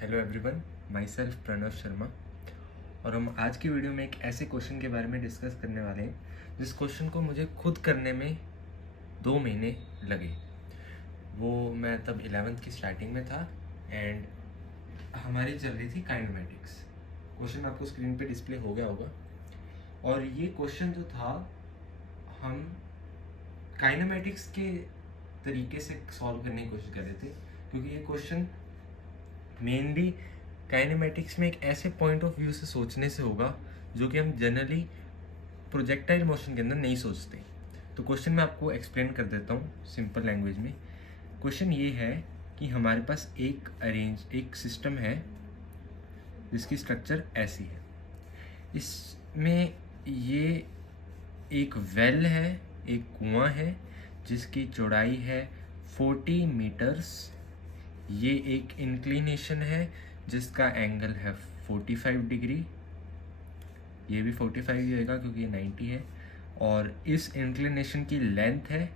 Hello everyone, myself Pranav Sharma. और हम आज की वीडियो में एक ऐसे क्वेश्चन के बारे में डिस्कस करने वाले हैं जिस क्वेश्चन को मुझे खुद करने में 2 महीने लगे। वो मैं तब 11th की स्टार्टिंग में था एंड हमारी चल रही थी काइनेमेटिक्स। क्वेश्चन आपको स्क्रीन पे डिस्प्ले हो गया होगा। और ये क्वेश्चन जो था, हम काइनेमेटिक्स के तरीके से सॉल्व करने की कोशिश कर रहे थे, क्योंकि ये क्वेश्चन मेनली काइनेमेटिक्स में एक ऐसे पॉइंट ऑफ व्यू से सोचने से होगा जो कि हम जनरली प्रोजेक्टाइल मोशन के अंदर नहीं सोचते। तो क्वेश्चन मैं आपको एक्सप्लेन कर देता हूँ सिंपल लैंग्वेज में। क्वेश्चन ये है कि हमारे पास एक सिस्टम है जिसकी स्ट्रक्चर ऐसी है। इसमें ये एक वेल है, एक कुआं है जिसकी चौड़ाई है 40 मीटर्स। ये एक इंक्लिनेशन है जिसका एंगल है 45 डिग्री। ये भी 45 ही होगा क्योंकि ये 90 है। और इस इंक्लिनेशन की लेंथ है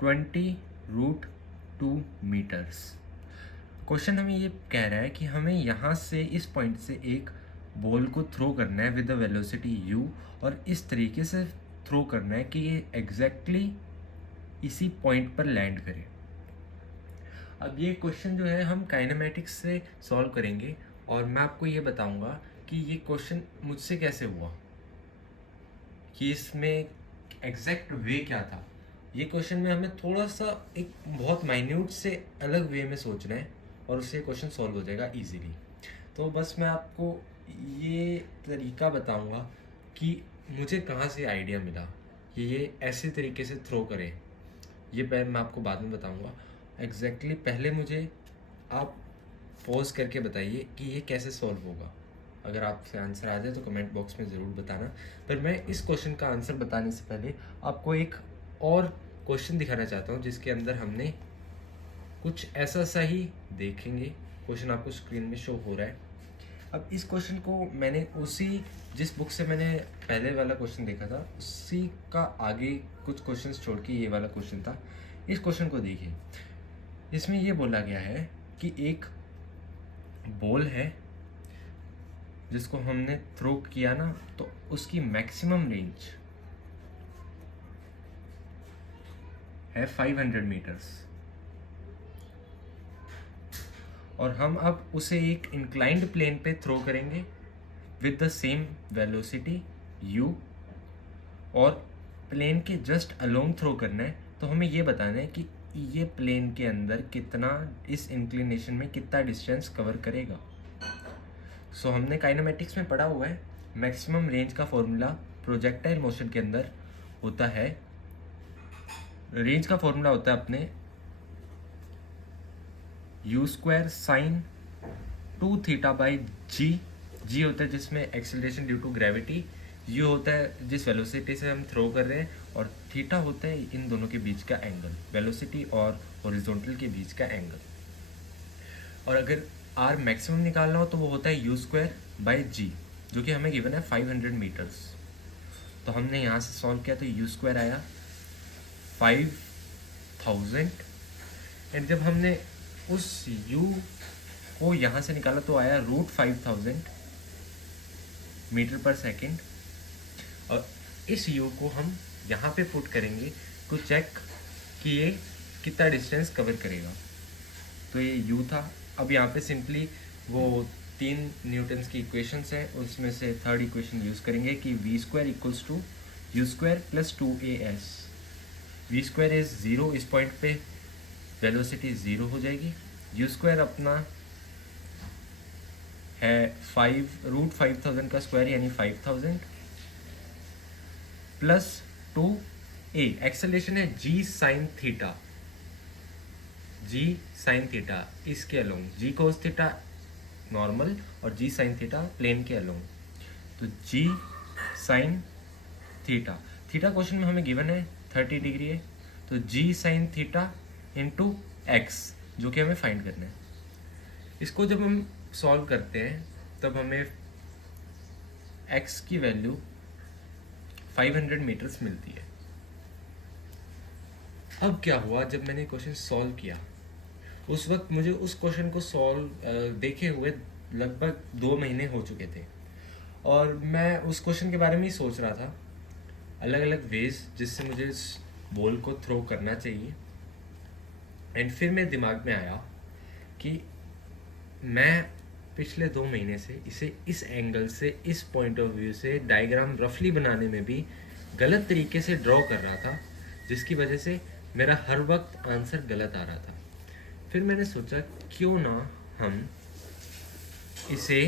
20√2 मीटर्स। क्वेश्चन हमें ये कह रहा है कि हमें यहाँ से इस पॉइंट से एक बॉल को थ्रो करना है विद द वेलोसिटी u, और इस तरीके से थ्रो करना है कि ये एग्जैक्टली इसी पॉइंट पर लैंड करे। अब ये क्वेश्चन जो है हम काइनेमेटिक्स से सॉल्व करेंगे और मैं आपको ये बताऊंगा कि ये क्वेश्चन मुझसे कैसे हुआ, कि इसमें एग्जैक्ट वे क्या था। ये क्वेश्चन में हमें थोड़ा सा एक बहुत माइन्यूट से अलग वे में सोचना है और उससे क्वेश्चन सॉल्व हो जाएगा इजीली। तो बस मैं आपको ये तरीका बताऊंगा कि मुझे कहाँ से आइडिया मिला कि ये ऐसे तरीके से थ्रो करें। ये मैं आपको बाद में बताऊंगा एग्जैक्टली। पहले मुझे आप पॉज करके बताइए कि ये कैसे सॉल्व होगा। अगर आपसे आंसर आ जाए तो कमेंट बॉक्स में ज़रूर बताना। पर मैं इस क्वेश्चन का आंसर बताने से पहले आपको एक और क्वेश्चन दिखाना चाहता हूँ जिसके अंदर हमने कुछ ऐसा सा ही देखेंगे। क्वेश्चन आपको स्क्रीन में शो हो रहा है। अब इस क्वेश्चन को मैंने जिस बुक से मैंने पहले वाला क्वेश्चन देखा था उसी का आगे कुछ क्वेश्चंस छोड़ के ये वाला क्वेश्चन था। इस क्वेश्चन को देखिए, इसमें ये बोला गया है कि एक बॉल है जिसको हमने थ्रो किया ना, तो उसकी मैक्सिमम रेंज है 500 मीटर्स। और हम अब उसे एक इंक्लाइंड प्लेन पे थ्रो करेंगे with the same velocity u, और प्लेन के जस्ट अलोंग थ्रो करना है। तो हमें ये बताना है कि ये प्लेन के अंदर कितना, इस इंक्लिनेशन में कितना डिस्टेंस कवर करेगा। सो हमने काइनेमेटिक्स में पढ़ा हुआ है मैक्सिमम रेंज का फॉर्मूला प्रोजेक्टाइल मोशन के अंदर होता है। रेंज का फॉर्मूला होता है अपने u² साइन 2θ/g। g होता है जिसमें acceleration due to gravity, u होता है जिस वेलोसिटी से हम थ्रो कर रहे हैं, और थीटा होता है इन दोनों के बीच का एंगल, वेलोसिटी और हॉरिजॉन्टल के बीच का एंगल। और अगर r मैक्सिमम निकालना हो तो वो होता है u²/g, जो कि हमें गिवन है 500 मीटर्स। तो हमने यहाँ से सॉल्व किया तो u² आया 5000, एंड जब हमने उस u को यहाँ से निकाला तो आया √5000 मीटर पर सेकेंड। और इस u को हम यहाँ पे पुट करेंगे तो चेक कि ये कितना डिस्टेंस कवर करेगा। तो ये u था। अब यहाँ पे सिंपली वो 3 न्यूटन्स की इक्वेशंस हैं, उसमें से थर्ड इक्वेशन यूज़ करेंगे कि v² = u² + 2as। v² is 0, इस पॉइंट पे वेलोसिटी 0 हो जाएगी। u² अपना है √5000 का स्क्वायर यानी 5000 प्लस 2a। एक्सेलरेशन है g sin थीटा, इसके along g cos theta normal और g sin थीटा प्लेन के अलोंग। तो g sin थीटा, क्वेश्चन में हमें गिवन है 30 डिग्री है, तो g sin theta into x, जो कि हमें फाइंड करना है। इसको जब हम सॉल्व करते हैं तब हमें x की वैल्यू 500 मीटर्स मिलती है। अब क्या हुआ, जब मैंने क्वेश्चन सॉल्व किया उस वक्त मुझे उस क्वेश्चन को सॉल्व देखे हुए लगभग 2 महीने हो चुके थे और मैं उस क्वेश्चन के बारे में ही सोच रहा था, अलग अलग वेज जिससे मुझे इस बॉल को थ्रो करना चाहिए। एंड फिर मेरे दिमाग में आया कि मैं पिछले 2 महीने से इसे इस एंगल से, इस पॉइंट ऑफ व्यू से डायग्राम रफली बनाने में भी गलत तरीके से ड्रॉ कर रहा था, जिसकी वजह से मेरा हर वक्त आंसर गलत आ रहा था। फिर मैंने सोचा क्यों ना हम इसे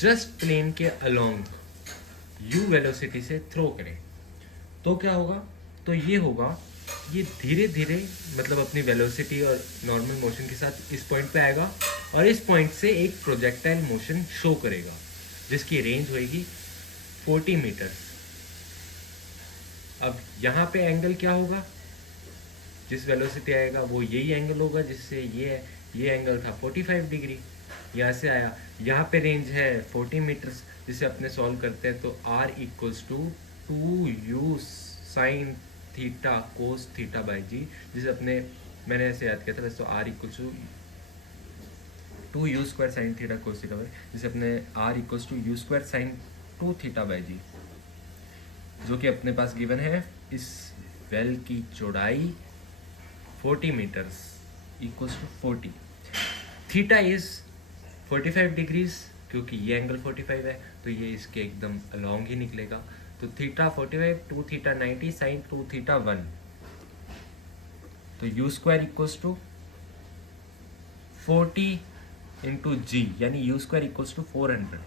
जस्ट प्लेन के अलोंग u वेलोसिटी से थ्रो करें। तो क्या होगा, तो ये होगा, ये धीरे धीरे मतलब अपनी वेलोसिटी और नॉर्मल मोशन के साथ इस पॉइंट पे आएगा और इस पॉइंट से एक प्रोजेक्टाइल मोशन शो करेगा जिसकी रेंज होगी 40 मीटर। अब यहाँ पे एंगल क्या होगा, जिस वेलोसिटी आएगा वो यही एंगल होगा जिससे ये एंगल था 45 डिग्री, यहाँ से आया। यहाँ पे रेंज है 40 मीटर्स, जिसे अपने सॉल्व करते हैं तो r equals to 2u sine theta cos theta by g, जिसे अपने मैंने ऐसे याद किया था वैसे तो r equals to 2u square sine theta cos theta by, जिसे अपने r equals to u square sine 2 theta by g, जो कि अपने पास गिवन है। इस वेल की चौड़ाई 40 metres equals to 40, theta is 45 degrees, क्योंकि ये एंगल 45 है तो ये इसके एकदम अलॉन्ग ही निकलेगा। तो थीटा 45, 2 थीटा 90 साइन 2 थीटा 1, तो u square equals to 40 into g, यानी u square equals to 400,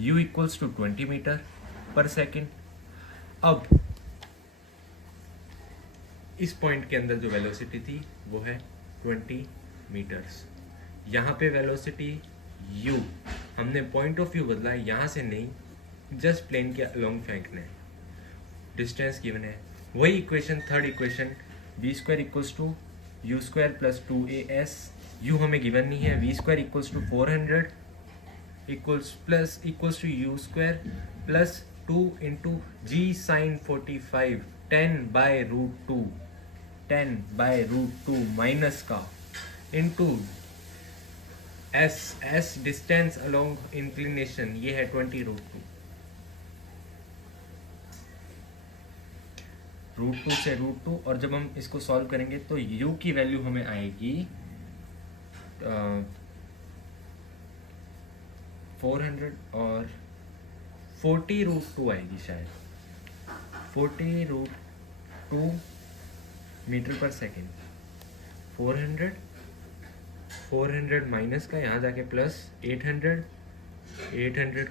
u equals to 20 metre पर सेकेंड। अब इस पॉइंट के अंदर जो वेलोसिटी थी वो है 20 मीटर्स। यहाँ पे वेलोसिटी u, हमने पॉइंट ऑफ व्यू बदला है, यहाँ से नहीं, जस्ट प्लेन के अलोंग फेंकना है, डिस्टेंस गिवन है। वही equation, third equation, v square equals to u square plus 2as, u हमें गिवन नहीं है, v square equals to 400 equals to u square plus 2 into g sine 45 10 by root two minus का into s distance along inclination, ये है 20 root two से root two. और जब हम इसको सॉल्व करेंगे तो u की वैल्यू हमें आएगी 400 और 40 रूट टू आएगी शायद, 40 रूट 2 मीटर पर सेकेंड। 400 माइनस का यहाँ जाके प्लस 800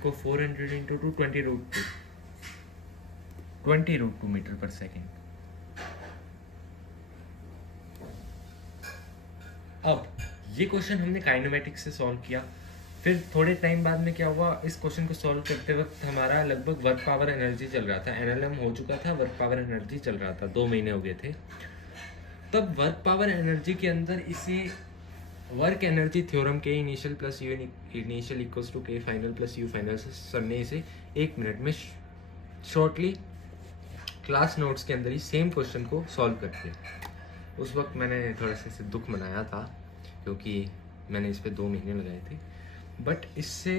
को 400 इंटू 2 20 रूट टू मीटर पर सेकेंड। अब ये क्वेश्चन हमने काइनेमेटिक्स से सॉल्व किया। फिर थोड़े टाइम बाद में क्या हुआ, इस क्वेश्चन को सॉल्व करते वक्त हमारा लगभग वर्क पावर एनर्जी चल रहा था, एनएलएम हो चुका था, वर्क पावर एनर्जी चल रहा था, 2 महीने हो गए थे। तब वर्क पावर एनर्जी के अंदर इसे work energy theorem K initial plus U initial equals to K final plus U final से सर ने इसे 1 मिनट में शॉर्टली क्लास नोट्स के अंदर ही सेम क्वेश्चन को सॉल्व करते। उस वक्त मैंने थोड़ा सा इसे दुख मनाया था क्योंकि मैंने इस पे 2 महीने लगाए थे। बट इससे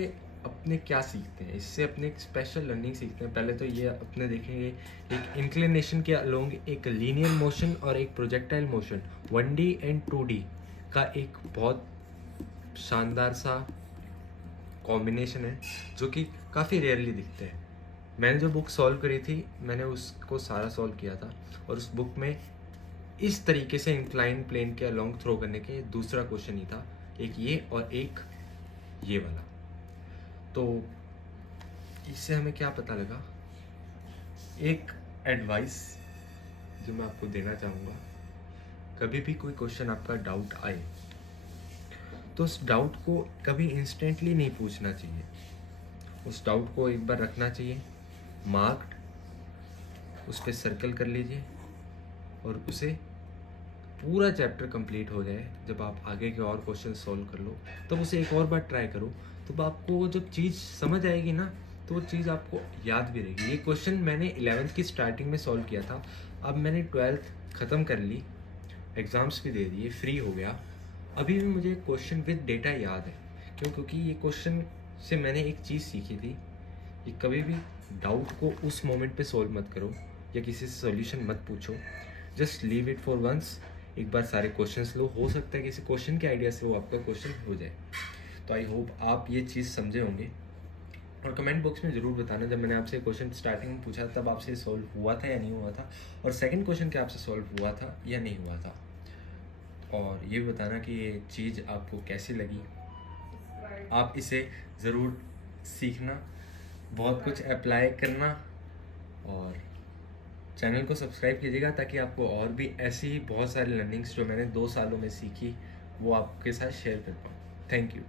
अपने क्या सीखते हैं, इससे अपने एक स्पेशल लर्निंग सीखते हैं। पहले तो ये अपने देखेंगे एक इंक्लिनेशन के अलोंग एक लीनियर मोशन और एक projectile motion 1D and 2D का एक बहुत शानदार सा कॉम्बिनेशन है जो कि काफ़ी रेयरली दिखते हैं। मैंने जो बुक सॉल्व करी थी मैंने उसको सारा सॉल्व किया था और उस बुक में इस तरीके से इंक्लाइन प्लेन के अलोंग थ्रो करने के दूसरा क्वेश्चन ही था, एक ये और एक ये वाला। तो इससे हमें क्या पता लगा, एक एडवाइस जो मैं आपको देना चाहूँगा, कभी भी कोई क्वेश्चन आपका डाउट आए तो उस डाउट को कभी इंस्टेंटली नहीं पूछना चाहिए, उस डाउट को एक बार रखना चाहिए मार्क्ड, उस पर सर्कल कर लीजिए और उसे पूरा चैप्टर कंप्लीट हो जाए, जब आप आगे के और क्वेश्चन सॉल्व कर लो तब उसे एक और बार ट्राई करो, तो आपको जब चीज़ समझ आएगी ना तो वो चीज़ आपको याद भी रहेगी। ये क्वेश्चन मैंने 11th की स्टार्टिंग में सॉल्व किया था, अब मैंने 12th ख़त्म कर ली एग्ज़ाम्स भी दे दिए, फ्री हो गया। अभी भी मुझे क्वेश्चन विद डेटा याद है। क्यों? क्योंकि ये क्वेश्चन से मैंने एक चीज़ सीखी थी कि कभी भी डाउट को उस मोमेंट पे सॉल्व मत करो या किसी से सॉल्यूशन मत पूछो। Just leave it for once. एक बार सारे क्वेश्चंस लो, हो सकता है किसी क्वेश्चन के आइडिया से वो आपका क्वेश्चन हो जाए। तो आई होप आप ये चीज़ समझे होंगे। और कमेंट बॉक्स में ज़रूर बताना, जब मैंने आपसे क्वेश्चन स्टार्टिंग में पूछा तब आपसे सॉल्व हुआ था या नहीं हुआ था, और सेकंड क्वेश्चन क्या आपसे सॉल्व हुआ था या नहीं हुआ था। और ये भी बताना कि ये चीज़ आपको कैसी लगी। आप इसे ज़रूर सीखना, बहुत कुछ अप्लाई करना, और चैनल को सब्सक्राइब कीजिएगा ताकि आपको और भी ऐसी ही बहुत सारी लर्निंग्स जो मैंने 2 सालों में सीखी वो आपके साथ शेयर कर पाऊँ। Thank you.